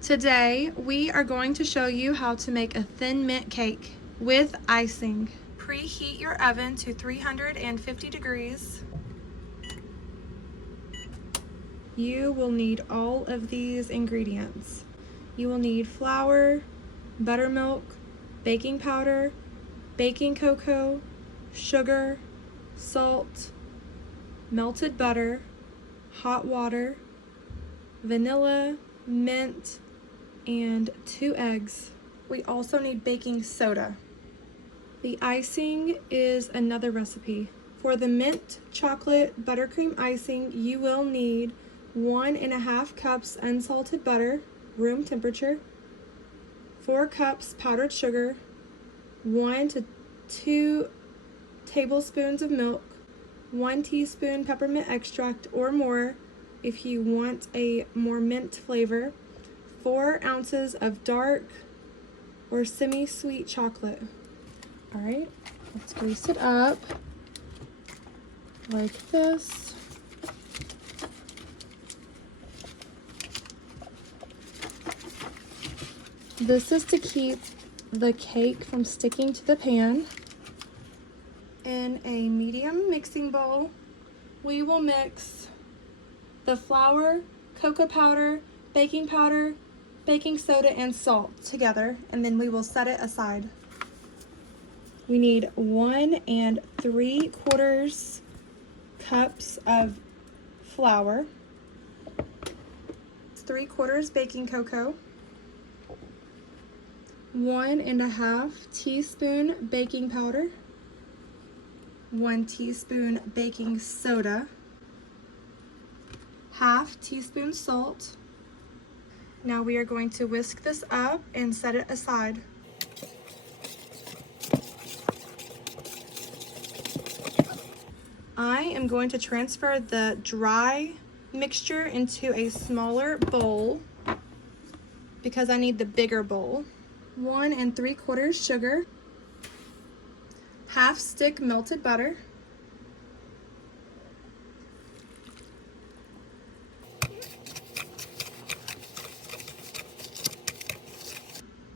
Today we are going to show you how to make a thin mint cake with icing. Preheat your oven to 350 degrees. You will need all of these ingredients. You will need flour, buttermilk, baking powder, baking cocoa, sugar, salt, melted butter, hot water, vanilla, mint, and 2 eggs. We also need baking soda. The icing is another recipe. For the mint chocolate buttercream icing, you will need 1.5 cups unsalted butter, room temperature, 4 cups powdered sugar, 1 to 2 tablespoons of milk, 1 teaspoon peppermint extract or more if you want a more mint flavor, 4 ounces of dark or semi-sweet chocolate. All right, let's grease it up like this. This is to keep the cake from sticking to the pan. In a medium mixing bowl, we will mix the flour, cocoa powder, baking soda, and salt together, and then we will set it aside. We need 1 3/4 cups of flour, 3/4 baking cocoa, 1.5 teaspoon baking powder, 1 teaspoon baking soda, 1/2 teaspoon salt. Now we are going to whisk this up and set it aside. I am going to transfer the dry mixture into a smaller bowl because I need the bigger bowl. 1 3/4 sugar, 1/2 stick melted butter,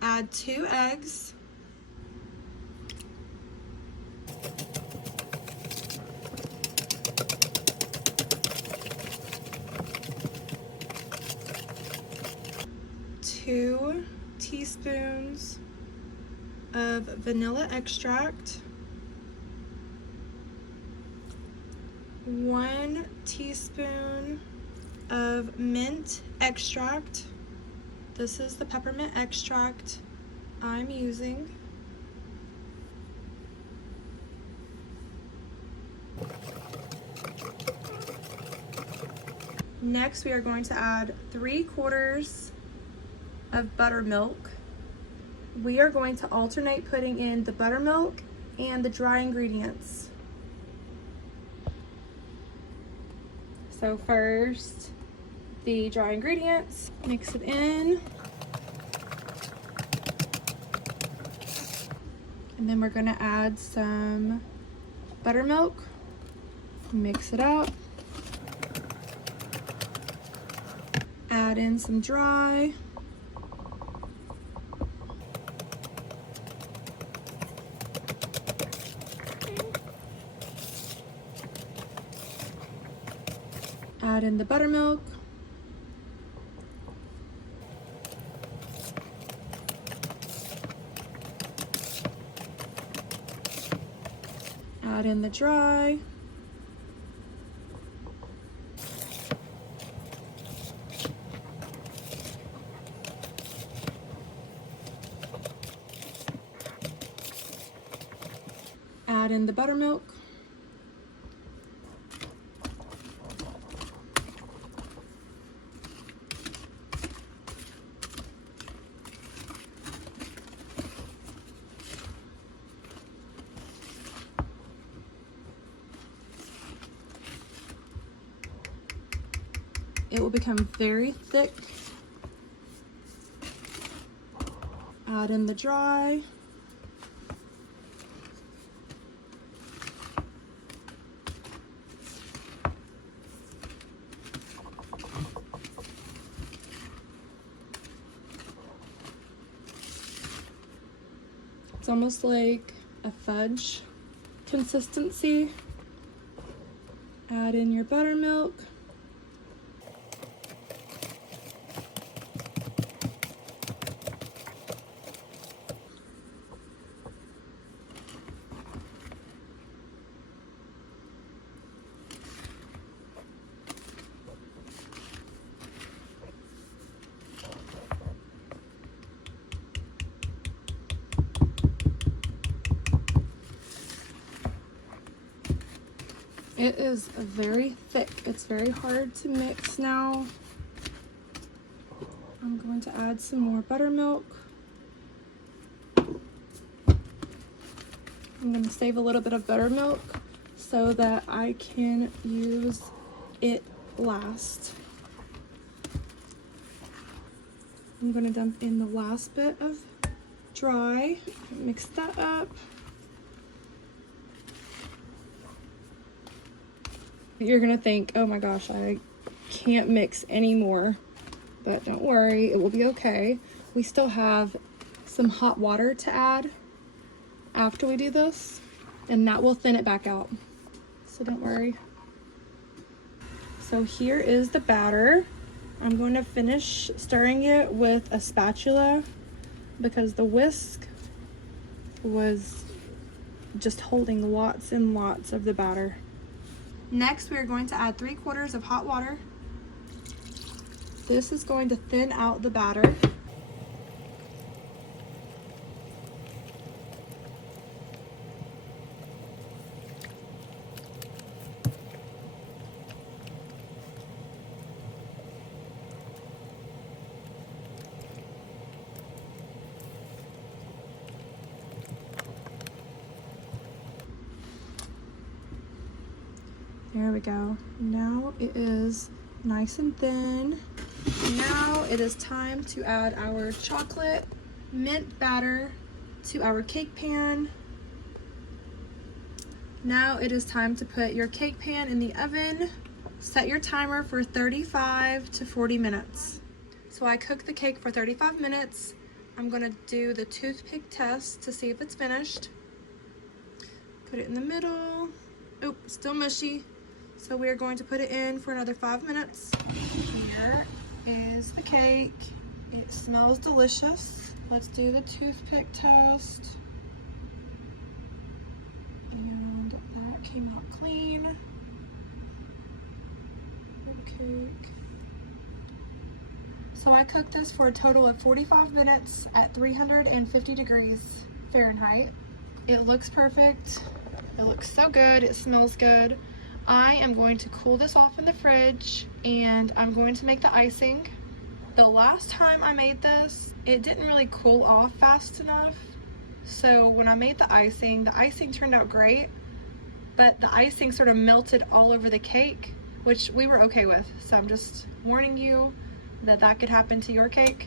add 2 eggs, two teaspoons of vanilla extract, 1 teaspoon of mint extract. This is the peppermint extract I'm using. Next, we are going to add 3/4 of buttermilk. We are going to alternate putting in the buttermilk and the dry ingredients. So first, the dry ingredients, mix it in. And then we're gonna add some buttermilk, mix it up. Add in some dry. Add in the buttermilk. Add in the dry. Add in the buttermilk. It will become very thick. Add in the dry. It's almost like a fudge consistency. Add in your buttermilk. It is very thick. It's very hard to mix now. I'm going to add some more buttermilk. I'm going to save a little bit of buttermilk so that I can use it last. I'm going to dump in the last bit of dry, mix that up. You're gonna think, oh my gosh, I can't mix anymore, but don't worry, it will be okay. We still have some hot water to add after we do this, and that will thin it back out, so don't worry. So here is the batter. I'm going to finish stirring it with a spatula because the whisk was just holding lots and lots of the batter. Next, we are going to add 3/4 of hot water. This is going to thin out the batter. There we go. Now it is nice and thin. Now it is time to add our chocolate mint batter to our cake pan. Now it is time to put your cake pan in the oven. Set your timer for 35 to 40 minutes. So I cooked the cake for 35 minutes. I'm gonna do the toothpick test to see if it's finished. Put it in the middle. Oh, still mushy. So we're going to put it in for another 5 minutes. Here is the cake. It smells delicious. Let's do the toothpick test. And that came out clean. The cake. So I cooked this for a total of 45 minutes at 350 degrees Fahrenheit. It looks perfect. It looks so good. It smells good. I am going to cool this off in the fridge and I'm going to make the icing. The last time I made this, it didn't really cool off fast enough. So when I made the icing turned out great, but the icing sort of melted all over the cake, which we were okay with. So I'm just warning you that that could happen to your cake.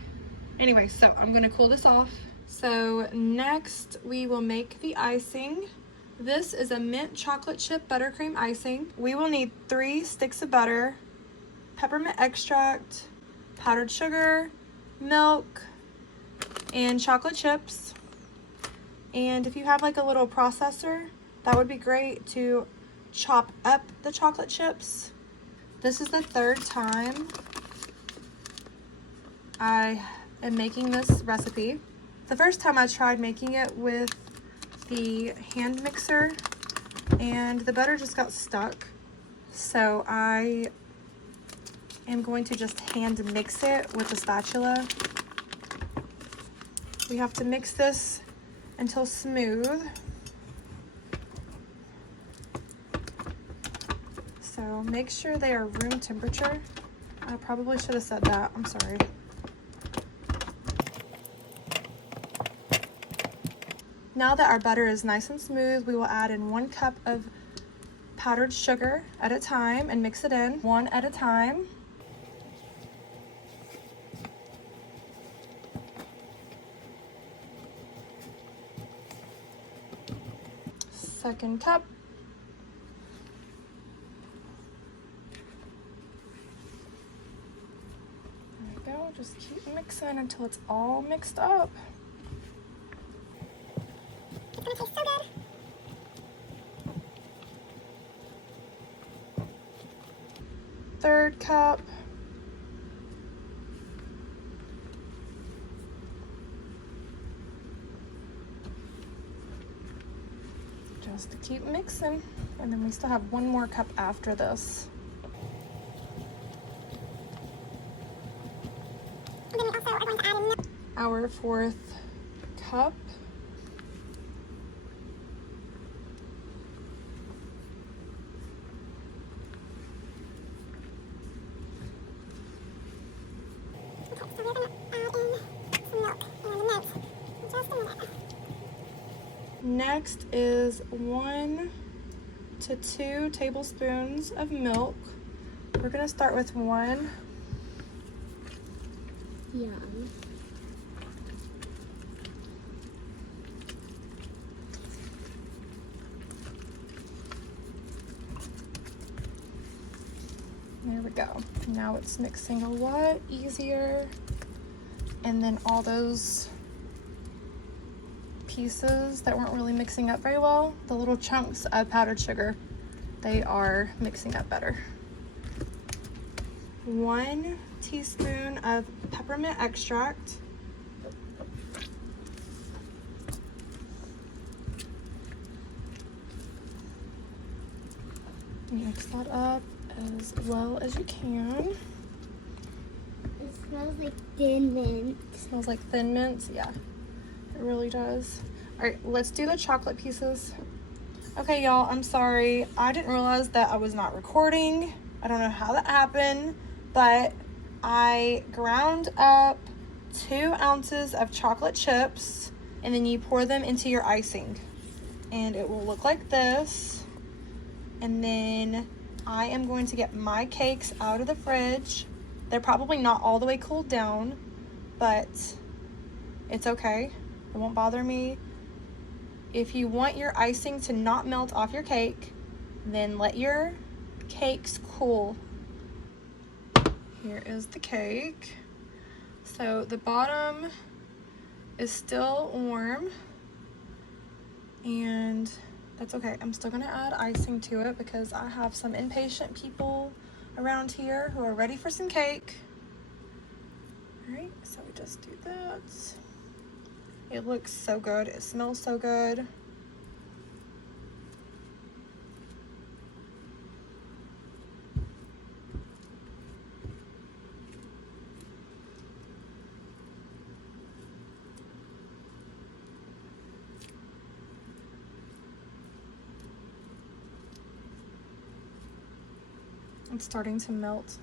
Anyway, so I'm gonna cool this off. So next we will make the icing. This is a mint chocolate chip buttercream icing. We will need 3 sticks of butter, peppermint extract, powdered sugar, milk, and chocolate chips. And if you have like a little processor, that would be great to chop up the chocolate chips. This is the 3rd time I am making this recipe. The first time I tried making it with the hand mixer and the butter just got stuck. So I am going to just hand mix it with a spatula. We have to mix this until smooth. So make sure they are room temperature. I probably should have said that, I'm sorry. Now that our butter is nice and smooth, we will add in 1 cup of powdered sugar at a time and mix it in one at a time. Second cup. There we go, just keep mixing until it's all mixed up. gonna taste so good. Third cup. Just to keep mixing. And then we still have one more cup after this. And then we also are going to add in Our fourth cup. Okay, so we're going to add in some milk and mint in just a minute. Next is 1 to 2 tablespoons of milk. We're gonna start with 1. Yum. There we go. Now it's mixing a lot easier. And then all those pieces that weren't really mixing up very well, the little chunks of powdered sugar, they are mixing up better. 1 teaspoon of peppermint extract. Mix that up as well as you can. It smells like thin mint. Smells like thin mints, yeah, it really does. All right, let's do the chocolate pieces. Okay, y'all, I'm sorry. I didn't realize that I was not recording. I don't know how that happened, but I ground up 2 ounces of chocolate chips, and then you pour them into your icing. And it will look like this. And then I am going to get my cakes out of the fridge. They're probably not all the way cooled down, but it's okay. It won't bother me. If you want your icing to not melt off your cake, then let your cakes cool. Here is the cake. So the bottom is still warm, and that's okay. I'm still gonna add icing to it because I have some impatient people around here who are ready for some cake. All right, so we just do that. It looks so good. It smells so good. It's starting to melt.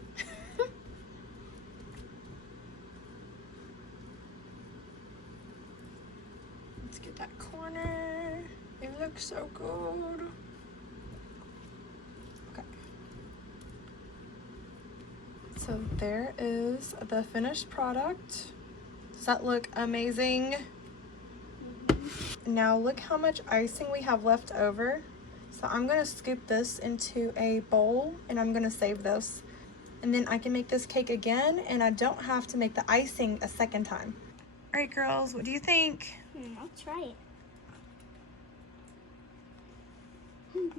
Let's get that corner. It looks so good. Okay. So there is the finished product. Does that look amazing? Now look how much icing we have left over. So I'm gonna scoop this into a bowl and I'm gonna save this. And then I can make this cake again and I don't have to make the icing a second time. All right, girls, what do you think? I'll try it.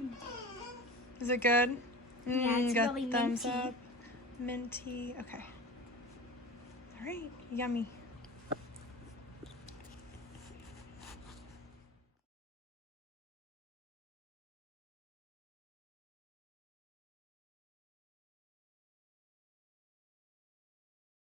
Is it good? Yeah, it's got really thumbs minty. up. Minty, okay. All right, yummy.